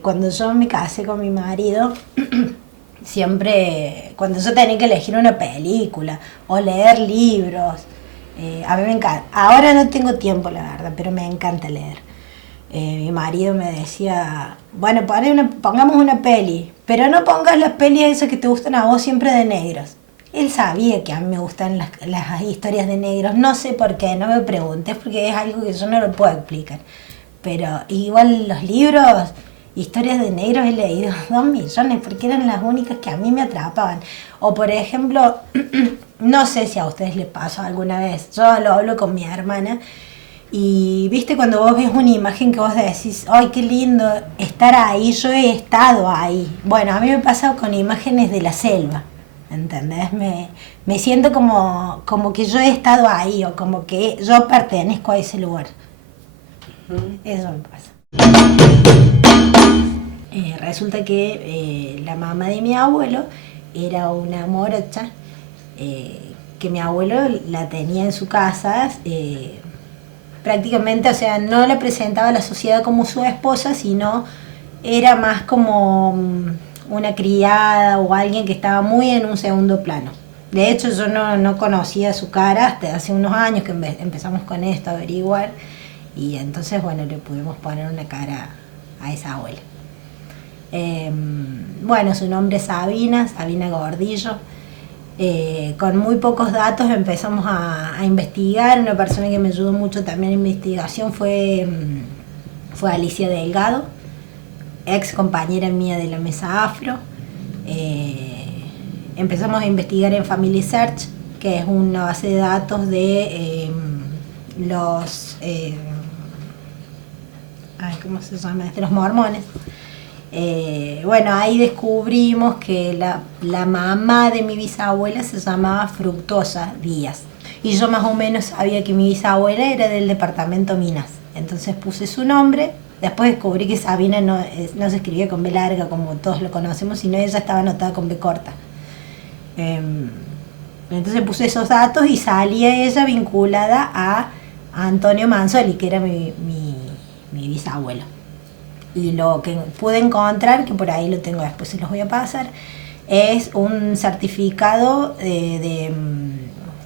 cuando yo me casé con mi marido, siempre, cuando yo tenía que elegir una película o leer libros, a mí me encanta. Ahora no tengo tiempo, la verdad, pero me encanta leer. Mi marido me decía, bueno, pongamos una peli, pero no pongas las pelis esas que te gustan a vos siempre de negros. Él sabía que a mí me gustan las historias de negros, no sé por qué, no me preguntes porque es algo que yo no lo puedo explicar. Pero igual los libros, historias de negros he leído 2 millones porque eran las únicas que a mí me atrapaban. O por ejemplo, no sé si a ustedes les pasó alguna vez, yo lo hablo con mi hermana y viste cuando vos ves una imagen que vos decís, ay, qué lindo estar ahí, yo he estado ahí. Bueno, a mí me pasa con imágenes de la selva, ¿entendés? Me siento como que yo he estado ahí o como que yo pertenezco a ese lugar. Eso me pasa. Resulta que la mamá de mi abuelo era una morocha que mi abuelo la tenía en su casa. Prácticamente, o sea, no la presentaba a la sociedad como su esposa, sino era más como una criada o alguien que estaba muy en un segundo plano. De hecho, yo no conocía su cara hasta hace unos años que empezamos con esto a averiguar y entonces, bueno, le pudimos poner una cara a esa abuela. Bueno, su nombre es Sabina Gordillo. Con muy pocos datos empezamos a investigar. Una persona que me ayudó mucho también en investigación fue Alicia Delgado, ex compañera mía de la mesa afro. Empezamos a investigar en Family Search, que es una base de datos de los ¿cómo se llama? De los mormones. Bueno, ahí descubrimos que la mamá de mi bisabuela se llamaba Fructuosa Díaz. Y yo más o menos sabía que mi bisabuela era del departamento Minas. Entonces puse su nombre. Después descubrí que Sabina no se escribía con B larga como todos lo conocemos, sino ella estaba anotada con B corta. Entonces puse esos datos y salía ella vinculada a Antonio Manzoli, que era mi bisabuelo. Y lo que pude encontrar, que por ahí lo tengo después se los voy a pasar, es un certificado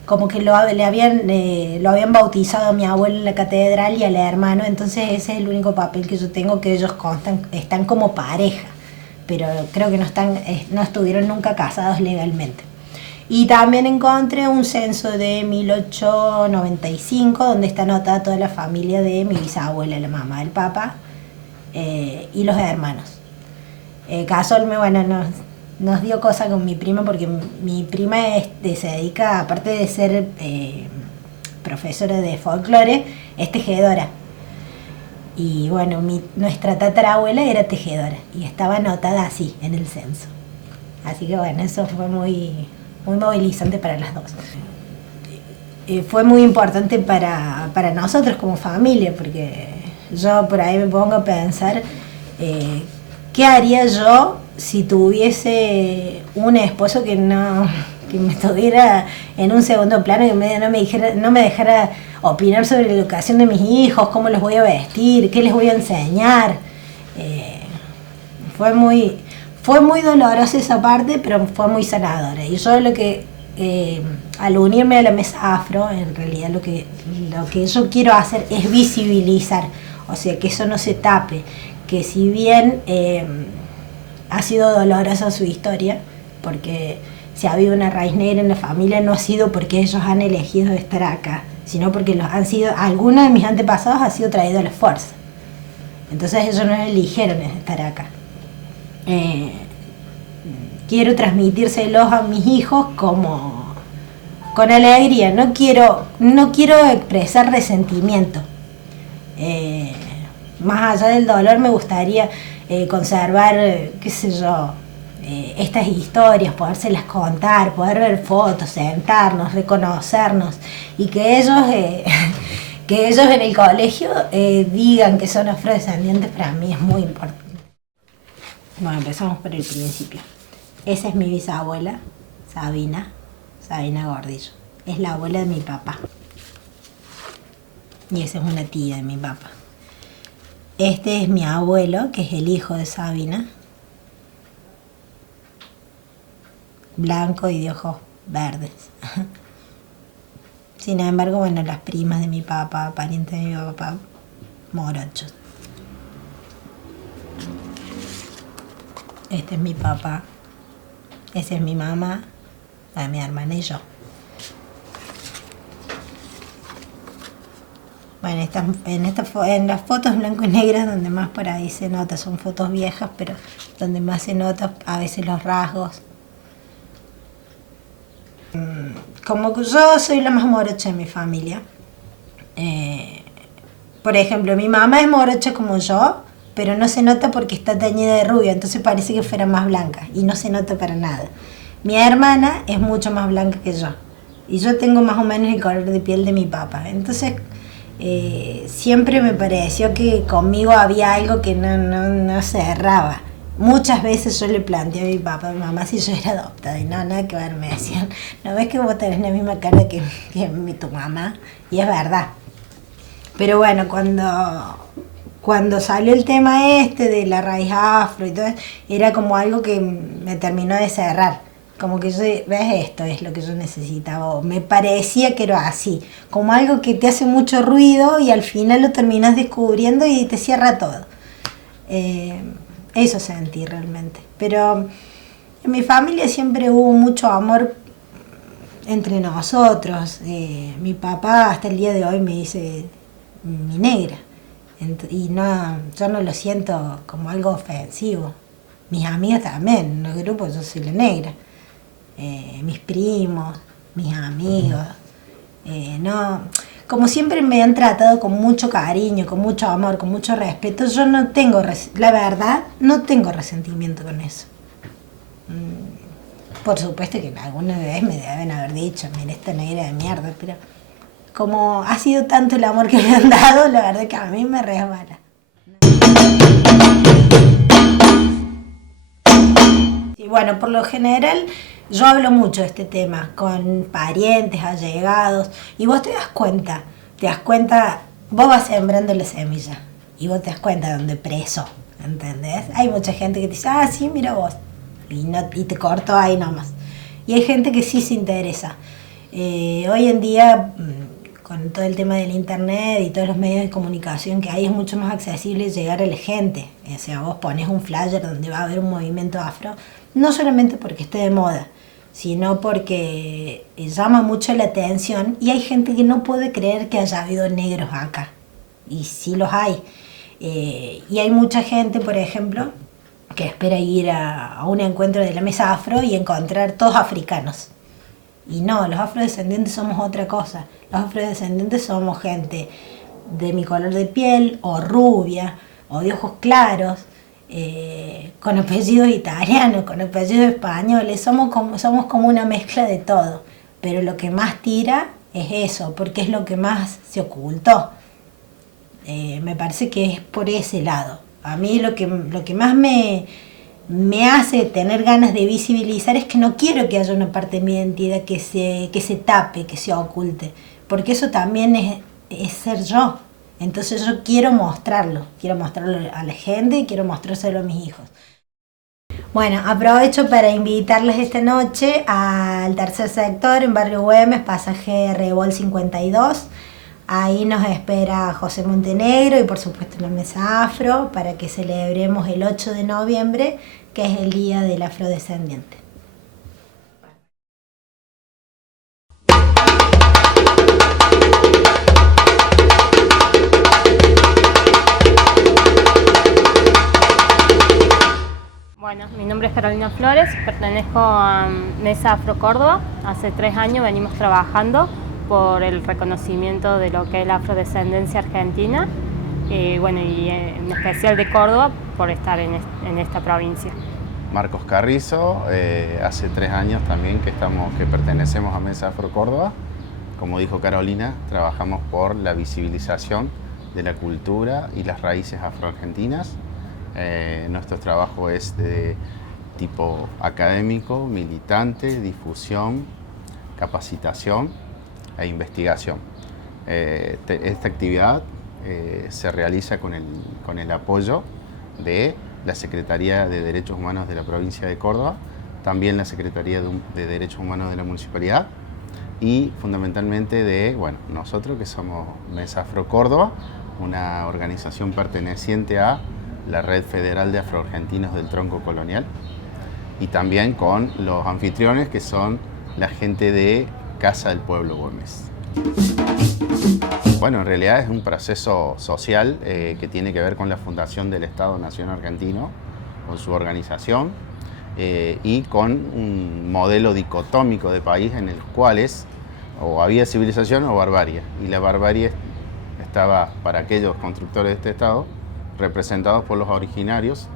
como que lo habían bautizado a mi abuelo en la catedral y al hermano. Entonces ese es el único papel que yo tengo que ellos están como pareja, pero creo que no estuvieron nunca casados legalmente. Y también encontré un censo de 1895 donde está anotada toda la familia de mi bisabuela, la mamá del papá, y los hermanos. Bueno, nos dio cosa con mi prima porque mi prima se dedica, aparte de ser profesora de folclore, es tejedora. Y bueno, nuestra tatarabuela era tejedora y estaba anotada así en el censo. Así que bueno, eso fue muy movilizante para las dos. Fue muy importante para nosotros como familia, porque yo por ahí me pongo a pensar qué haría yo si tuviese un esposo que me estuviera en un segundo plano, que no me dejara opinar sobre la educación de mis hijos, cómo los voy a vestir, qué les voy a enseñar. Fue muy dolorosa esa parte, pero fue muy sanadora. Y yo al unirme a la mesa afro, en realidad lo que yo quiero hacer es visibilizar, o sea, que eso no se tape, que si bien ha sido dolorosa su historia, porque si ha habido una raíz negra en la familia, no ha sido porque ellos han elegido estar acá, sino porque algunos de mis antepasados han sido traídos a la fuerza. Entonces ellos no eligieron estar acá. Quiero transmitírselos a mis hijos con alegría. No quiero expresar resentimiento. Más allá del dolor me gustaría conservar, qué sé yo, estas historias, podérselas contar, poder ver fotos, sentarnos, reconocernos y que ellos en el colegio digan que son afrodescendientes. Para mí es muy importante. Bueno, empezamos por el principio. Esa es mi bisabuela, Sabina Gordillo. Es la abuela de mi papá. Y esa es una tía de mi papá. Este es mi abuelo, que es el hijo de Sabina, blanco y de ojos verdes. Sin embargo, bueno, las primas de mi papá, parientes de mi papá, morochos. Este es mi papá, esa es mi mamá, mi hermana y yo. Bueno, en las fotos blanco y negras donde más por ahí se nota, son fotos viejas, pero donde más se nota a veces los rasgos. Como que yo soy la más morocha de mi familia. Por ejemplo, mi mamá es morocha como yo, pero no se nota porque está teñida de rubia, entonces parece que fuera más blanca y no se nota para nada. Mi hermana es mucho más blanca que yo y yo tengo más o menos el color de piel de mi papá. Entonces siempre me pareció que conmigo había algo que no cerraba. Muchas veces yo le planteé a mi papá, a mi mamá, si yo era adoptada, y no, nada que ver, me decían, ¿no ves que vos tenés la misma cara que tu mamá? Y es verdad. Pero bueno, cuando salió el tema este de la raíz afro y todo, era como algo que me terminó de cerrar. Como que yo, ves, esto es lo que yo necesitaba, o me parecía que era así, como algo que te hace mucho ruido y al final lo terminas descubriendo y te cierra todo. Eso sentí realmente. Pero en mi familia siempre hubo mucho amor entre nosotros. Mi papá hasta el día de hoy me dice mi negra. Y no, yo no lo siento como algo ofensivo. Mis amigas también, en el grupo yo soy la negra. Mis primos, mis amigos. No, como siempre me han tratado con mucho cariño, con mucho amor, con mucho respeto, yo no tengo, la verdad, no tengo resentimiento con eso. Por supuesto que alguna vez me deben haber dicho, mira esta negra de mierda, pero como ha sido tanto el amor que me han dado, la verdad que a mí me resbala. Y bueno, por lo general yo hablo mucho de este tema con parientes, allegados, y vos te das cuenta, vos vas sembrando la semilla y vos te das cuenta de dónde preso, ¿entendés? Hay mucha gente que te dice, ah, sí, mira vos, y te corto ahí nomás. Y hay gente que sí se interesa. Hoy en día, con todo el tema del internet y todos los medios de comunicación que hay, es mucho más accesible llegar a la gente. O sea, vos pones un flyer donde va a haber un movimiento afro, no solamente porque esté de moda, sino porque llama mucho la atención y hay gente que no puede creer que haya habido negros acá. Y sí los hay. Y hay mucha gente, por ejemplo, que espera ir a un encuentro de la mesa afro y encontrar todos africanos. Y no, los afrodescendientes somos otra cosa. Los afrodescendientes somos gente de mi color de piel, o rubia, o de ojos claros, con apellidos italianos, con apellidos españoles. Somos como una mezcla de todo. Pero lo que más tira es eso, porque es lo que más se ocultó. Me parece que es por ese lado. A mí lo que más me hace tener ganas de visibilizar es que no quiero que haya una parte de mi identidad que se tape, que se oculte, porque eso también es ser yo. Entonces yo quiero mostrarlo a la gente y quiero mostrárselo a mis hijos. Bueno, aprovecho para invitarles esta noche al tercer sector en Barrio Güemes, pasaje Rebol 52. Ahí nos espera José Montenegro y por supuesto la mesa afro para que celebremos el 8 de noviembre, que es el Día del Afrodescendiente. Bueno, mi nombre es Carolina Flores, pertenezco a Mesa Afro Córdoba. Hace 3 años venimos trabajando por el reconocimiento de lo que es la afrodescendencia argentina, y en especial de Córdoba por estar en esta provincia. Marcos Carrizo, hace 3 años también que pertenecemos a Mesa Afro Córdoba. Como dijo Carolina, trabajamos por la visibilización de la cultura y las raíces afroargentinas. Nuestro trabajo es de tipo académico, militante, difusión, capacitación e investigación. Esta actividad se realiza con el apoyo de la Secretaría de Derechos Humanos de la provincia de Córdoba, también la Secretaría de Derechos Humanos de la Municipalidad y fundamentalmente de nosotros que somos Mesa Afro Córdoba, una organización perteneciente a la Red Federal de Afroargentinos del Tronco Colonial, y también con los anfitriones que son la gente de Casa del Pueblo Güemes. Bueno, en realidad es un proceso social que tiene que ver con la fundación del Estado Nación Argentino, con su organización y con un modelo dicotómico de país en el cual o había civilización o barbarie. Y la barbarie estaba para aquellos constructores de este Estado representados por los originarios,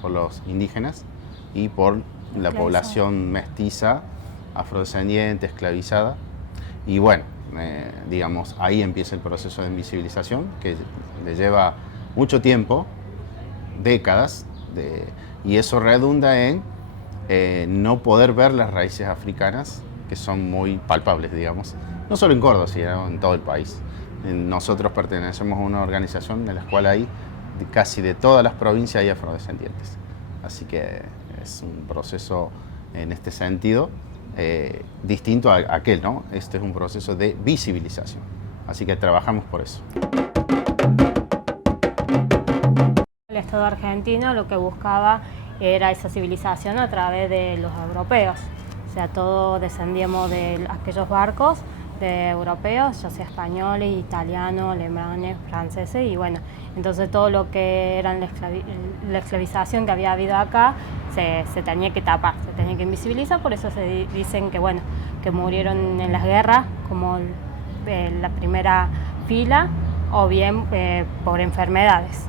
por los indígenas y por la población mestiza, afrodescendiente, esclavizada. Y bueno, digamos, ahí empieza el proceso de invisibilización que le lleva mucho tiempo, décadas, y eso redunda en no poder ver las raíces africanas que son muy palpables, digamos, no solo en Córdoba, sino en todo el país. Nosotros pertenecemos a una organización en la cual hay casi de todas las provincias hay afrodescendientes, así que es un proceso en este sentido distinto a aquel, ¿no? Este es un proceso de visibilización, así que trabajamos por eso. El Estado argentino lo que buscaba era esa civilización a través de los europeos, o sea, todos descendíamos de aquellos barcos de europeos, ya sea españoles, italianos, alemanes, franceses, y bueno, entonces todo lo que era la esclavización que había habido acá se tenía que tapar, se tenía que invisibilizar, por eso se dicen que bueno, que murieron en las guerras como la primera fila o bien por enfermedades.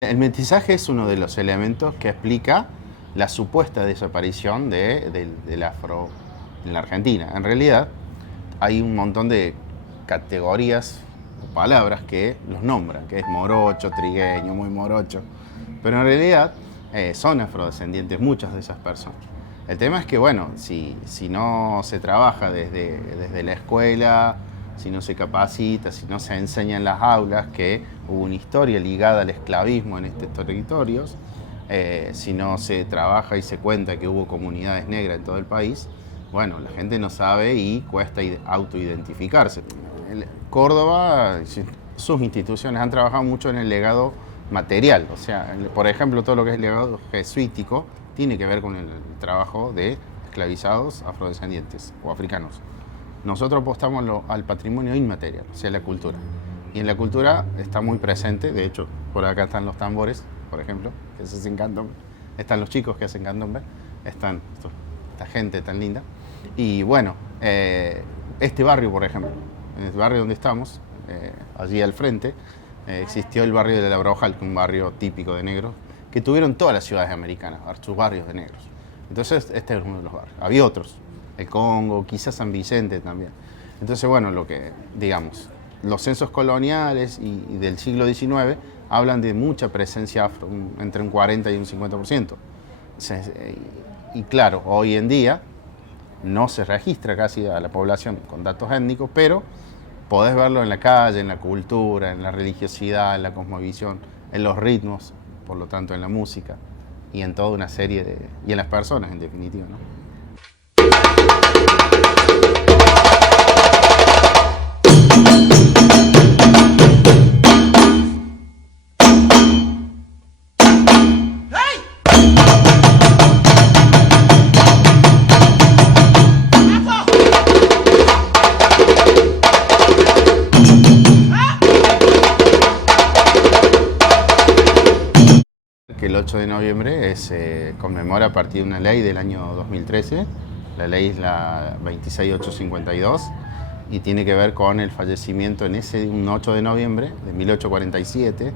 El mestizaje es uno de los elementos que explica la supuesta desaparición del afro en la Argentina. En realidad hay un montón de categorías o palabras que los nombran, que es morocho, trigueño, muy morocho, pero en realidad son afrodescendientes muchas de esas personas. El tema es que, bueno, si no se trabaja desde la escuela, si no se capacita, si no se enseña en las aulas que hubo una historia ligada al esclavismo en estos territorios, si no se trabaja y se cuenta que hubo comunidades negras en todo el país, bueno, la gente no sabe y cuesta autoidentificarse. Córdoba, sus instituciones han trabajado mucho en el legado material, o sea, por ejemplo, todo lo que es el legado jesuítico tiene que ver con el trabajo de esclavizados afrodescendientes o africanos. Nosotros apostamos al patrimonio inmaterial, o sea, la cultura. Y en la cultura está muy presente, de hecho, por acá están los tambores, por ejemplo, que se hacen candombe, están los chicos que hacen candombe, esta gente tan linda. Y bueno, este barrio, por ejemplo, en el barrio donde estamos, allí al frente, existió el barrio de La Brojal, un barrio típico de negros, que tuvieron todas las ciudades americanas, sus barrios de negros. Entonces, este es uno de los barrios. Había otros, el Congo, quizás San Vicente también. Entonces, bueno, digamos, los censos coloniales y del siglo XIX hablan de mucha presencia afro, entre un 40 y un 50%. Y claro, hoy en día no se registra casi a la población con datos étnicos, pero podés verlo en la calle, en la cultura, en la religiosidad, en la cosmovisión, en los ritmos, por lo tanto en la música y en toda una serie y en las personas en definitiva, ¿no? El 8 de noviembre se conmemora a partir de una ley del año 2013, la ley es la 26852 y tiene que ver con el fallecimiento un 8 de noviembre de 1847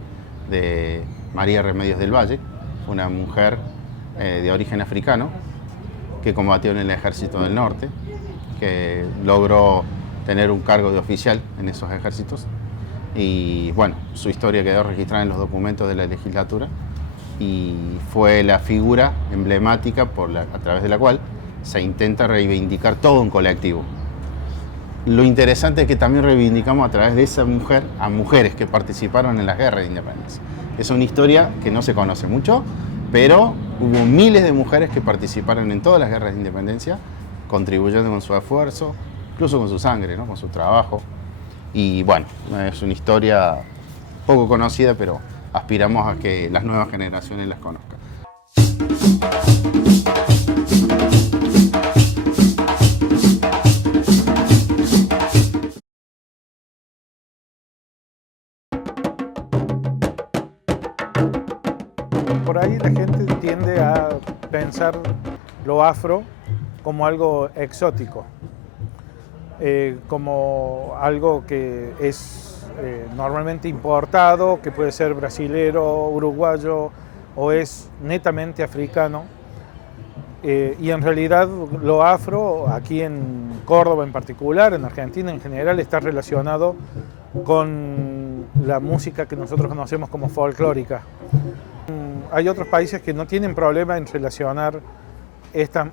de María Remedios del Valle, una mujer de origen africano que combatió en el Ejército del Norte, que logró tener un cargo de oficial en esos ejércitos y bueno, su historia quedó registrada en los documentos de la legislatura y fue la figura emblemática a través de la cual se intenta reivindicar todo un colectivo. lo interesante es que también reivindicamos a través de esa mujer a mujeres que participaron en las guerras de independencia. Es una historia que no se conoce mucho, pero hubo miles de mujeres que participaron en todas las guerras de independencia, contribuyendo con su esfuerzo, incluso con su sangre, ¿no? Con su trabajo. Y bueno, es una historia poco conocida, pero aspiramos a que las nuevas generaciones las conozcan. Por ahí la gente tiende a pensar lo afro como algo exótico, como algo que es normalmente importado, que puede ser brasilero, uruguayo o es netamente africano. Y en realidad lo afro, aquí en Córdoba en particular, en Argentina en general, está relacionado con la música que nosotros conocemos como folclórica. Hay otros países que no tienen problema en relacionar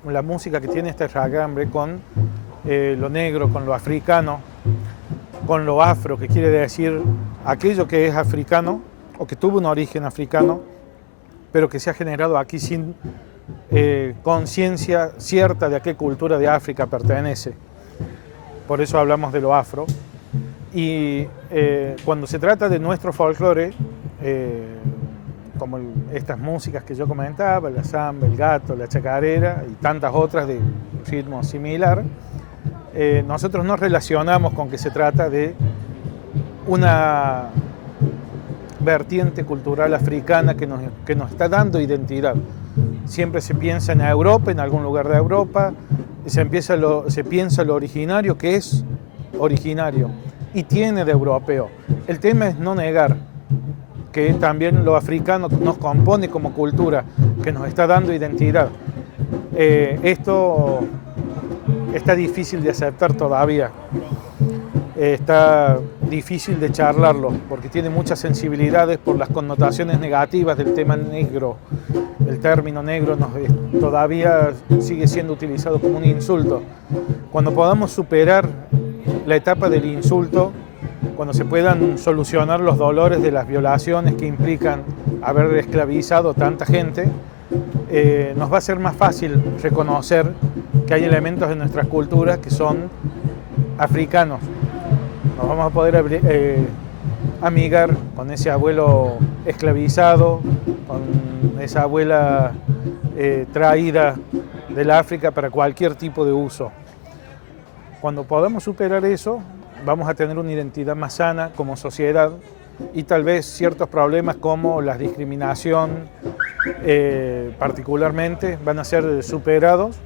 la música que tiene este ragambre con lo negro, con lo africano, con lo afro, que quiere decir aquello que es africano o que tuvo un origen africano, pero que se ha generado aquí sin conciencia cierta de a qué cultura de África pertenece. Por eso hablamos de lo afro. Y cuando se trata de nuestro folclore, como estas músicas que yo comentaba, la samba, el gato, la chacarera y tantas otras de ritmo similar, nosotros nos relacionamos con que se trata de una vertiente cultural africana que nos está dando identidad. Siempre se piensa en Europa, en algún lugar de Europa, se piensa lo originario, que es originario y tiene de europeo. El tema es no negar que también lo africano nos compone como cultura, que nos está dando identidad. Esto está difícil de aceptar todavía, está difícil de charlarlo, porque tiene muchas sensibilidades por las connotaciones negativas del tema negro. El término negro todavía sigue siendo utilizado como un insulto. Cuando podamos superar la etapa del insulto, cuando se puedan solucionar los dolores de las violaciones que implican haber esclavizado tanta gente, nos va a ser más fácil reconocer que hay elementos de nuestras culturas que son africanos. Nos vamos a poder amigar con ese abuelo esclavizado, con esa abuela traída del África para cualquier tipo de uso. Cuando podamos superar eso, vamos a tener una identidad más sana como sociedad y tal vez ciertos problemas como la discriminación particularmente van a ser superados.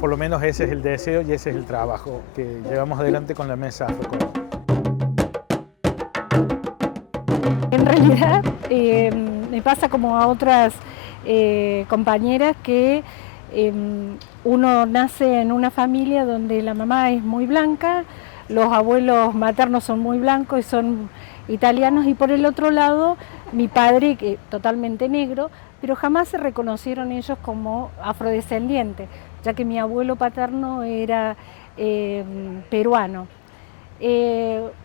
Por lo menos ese es el deseo y ese es el trabajo que llevamos adelante con la Mesa Afro Córdoba. En realidad me pasa como a otras compañeras que uno nace en una familia donde la mamá es muy blanca, los abuelos maternos son muy blancos y son italianos, y por el otro lado mi padre, que totalmente negro, pero jamás se reconocieron ellos como afrodescendientes, ya que mi abuelo paterno era peruano.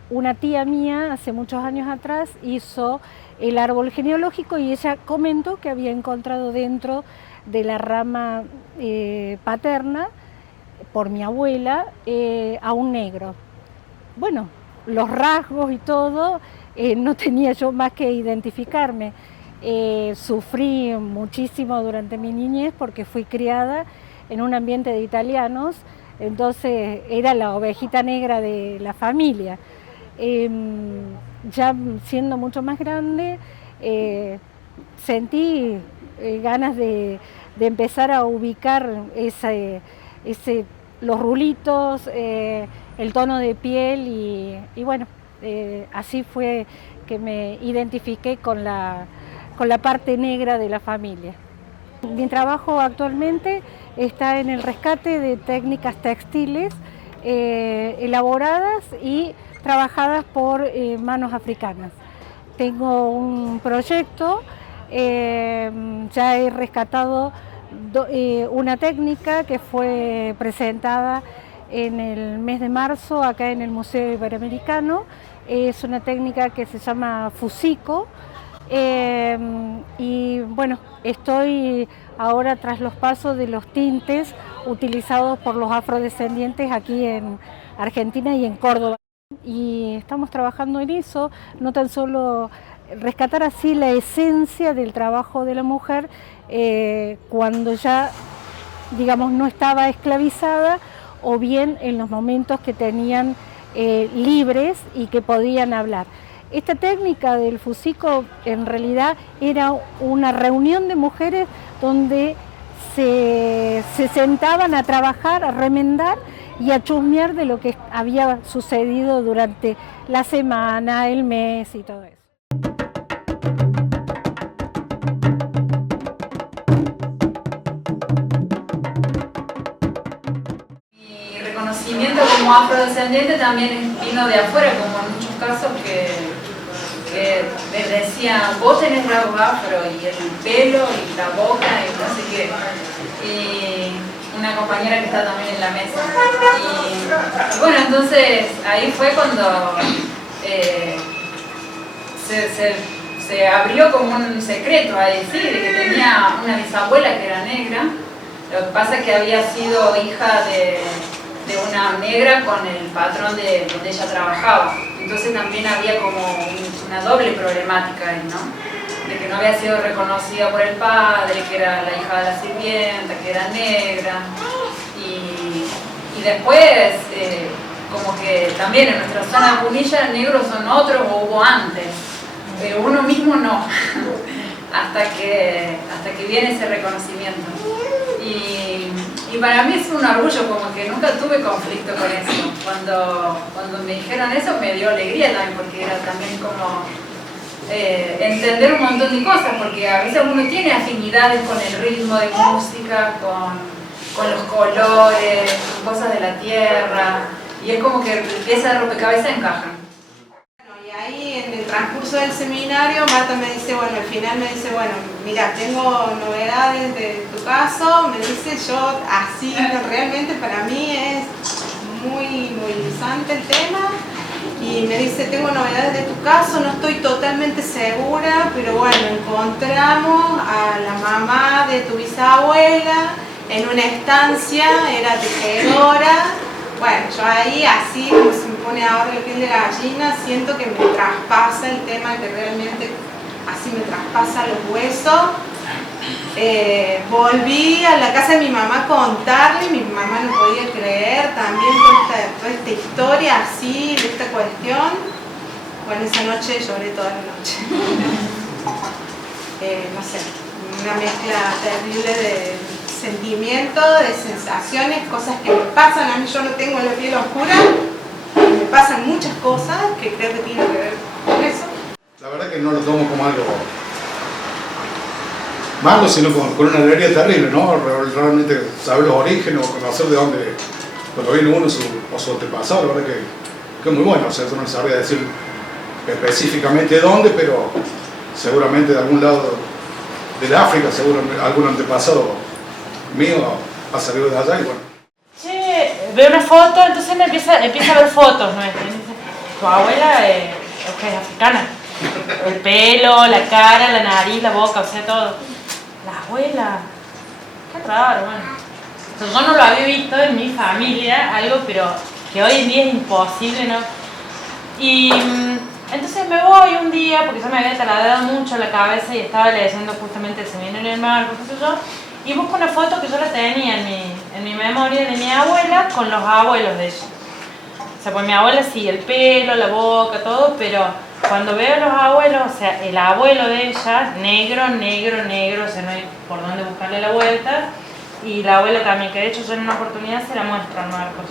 Una tía mía hace muchos años atrás hizo el árbol genealógico y ella comentó que había encontrado dentro de la rama paterna, por mi abuela, a un negro. Bueno, los rasgos y todo, no tenía yo más que identificarme. Sufrí muchísimo durante mi niñez porque fui criada en un ambiente de italianos, entonces era la ovejita negra de la familia. Ya siendo mucho más grande, sentí ganas de empezar a ubicar los rulitos, el tono de piel y bueno, así fue que me identifiqué con la parte negra de la familia. Mi trabajo actualmente está en el rescate de técnicas textiles elaboradas y trabajadas por manos africanas. Tengo un proyecto, ya he rescatado una técnica que fue presentada en el mes de marzo acá en el Museo Iberoamericano. Es una técnica que se llama fusico. Y bueno, estoy ahora tras los pasos de los tintes utilizados por los afrodescendientes aquí en Argentina y en Córdoba. Y estamos trabajando en eso, no tan solo rescatar así la esencia del trabajo de la mujer cuando ya, digamos, no estaba esclavizada, o bien en los momentos que tenían libres y que podían hablar. Esta técnica del fusico en realidad era una reunión de mujeres donde se sentaban a trabajar, a remendar y a chusmear de lo que había sucedido durante la semana, el mes y todo eso. Mi reconocimiento como afrodescendiente también vino de afuera, como en muchos casos que me decían, vos tenés rasgos afro, y el pelo, y la boca, y no sé qué. Y una compañera que está también en la mesa. Y bueno, entonces ahí fue cuando se abrió como un secreto ahí, sí, de que tenía una bisabuela que era negra. Lo que pasa es que había sido hija de una negra con el patrón de donde ella trabajaba. Entonces también había como una doble problemática ahí, ¿no? De que no había sido reconocida por el padre, que era la hija de la sirvienta, que era negra. Y después, como que también en nuestra zona de Punilla, negros son otros o hubo antes, pero uno mismo no, hasta que viene ese reconocimiento. Y para mí es un orgullo, como que nunca tuve conflicto con eso. Cuando me dijeron eso me dio alegría también, porque era también como entender un montón de cosas, porque a veces uno tiene afinidades con el ritmo de música, con los colores, con cosas de la tierra, y es como que piezas de rompecabezas encajan. Y ahí en el transcurso del seminario Marta me dice, bueno, al final me dice, bueno, mira, tengo novedades de tu caso, me dice, yo así, realmente para mí es muy movilizante el tema, y me dice, tengo novedades de tu caso, no estoy totalmente segura, pero bueno, encontramos a la mamá de tu bisabuela en una estancia, era tejedora. Bueno, yo ahí, así como se me pone ahora la piel de gallina, siento que me traspasa el tema, que realmente así me traspasa los huesos. Volví a la casa de mi mamá a contarle, mi mamá no podía creer también toda esta historia así, de esta cuestión. Bueno, esa noche lloré toda la noche. No sé, una mezcla terrible de sentimientos, de sensaciones, cosas que me pasan. A mí, yo no tengo la piel oscura, me pasan muchas cosas que creo que tienen que ver con eso. La verdad que no lo tomo como algo malo, sino con una alegría terrible, ¿no? Realmente saber los orígenes, conocer de dónde, cuando viene uno o su antepasado, la verdad que es muy bueno. O sea, yo no sabría decir específicamente dónde, pero seguramente de algún lado del África, seguro algún antepasado mío ha salido de allá y bueno. Che, veo una foto, entonces me empieza a ver fotos nuestras. Tu abuela es africana. El pelo, la cara, la nariz, la boca, o sea, todo. La abuela, qué raro, bueno. O sea, yo no lo había visto en mi familia, algo, pero que hoy en día es imposible, ¿no? Y entonces me voy un día, porque yo me había taladrado mucho la cabeza y estaba leyendo justamente el Seminario en el Marco, qué sé yo, y busco una foto que yo la tenía en mi memoria de mi abuela con los abuelos de ella. O sea, pues mi abuela sí, el pelo, la boca, todo, pero cuando veo a los abuelos, o sea, el abuelo de ella, negro, o sea, no hay por dónde buscarle la vuelta, y la abuela también, que de hecho yo en una oportunidad se la muestro a Marcos.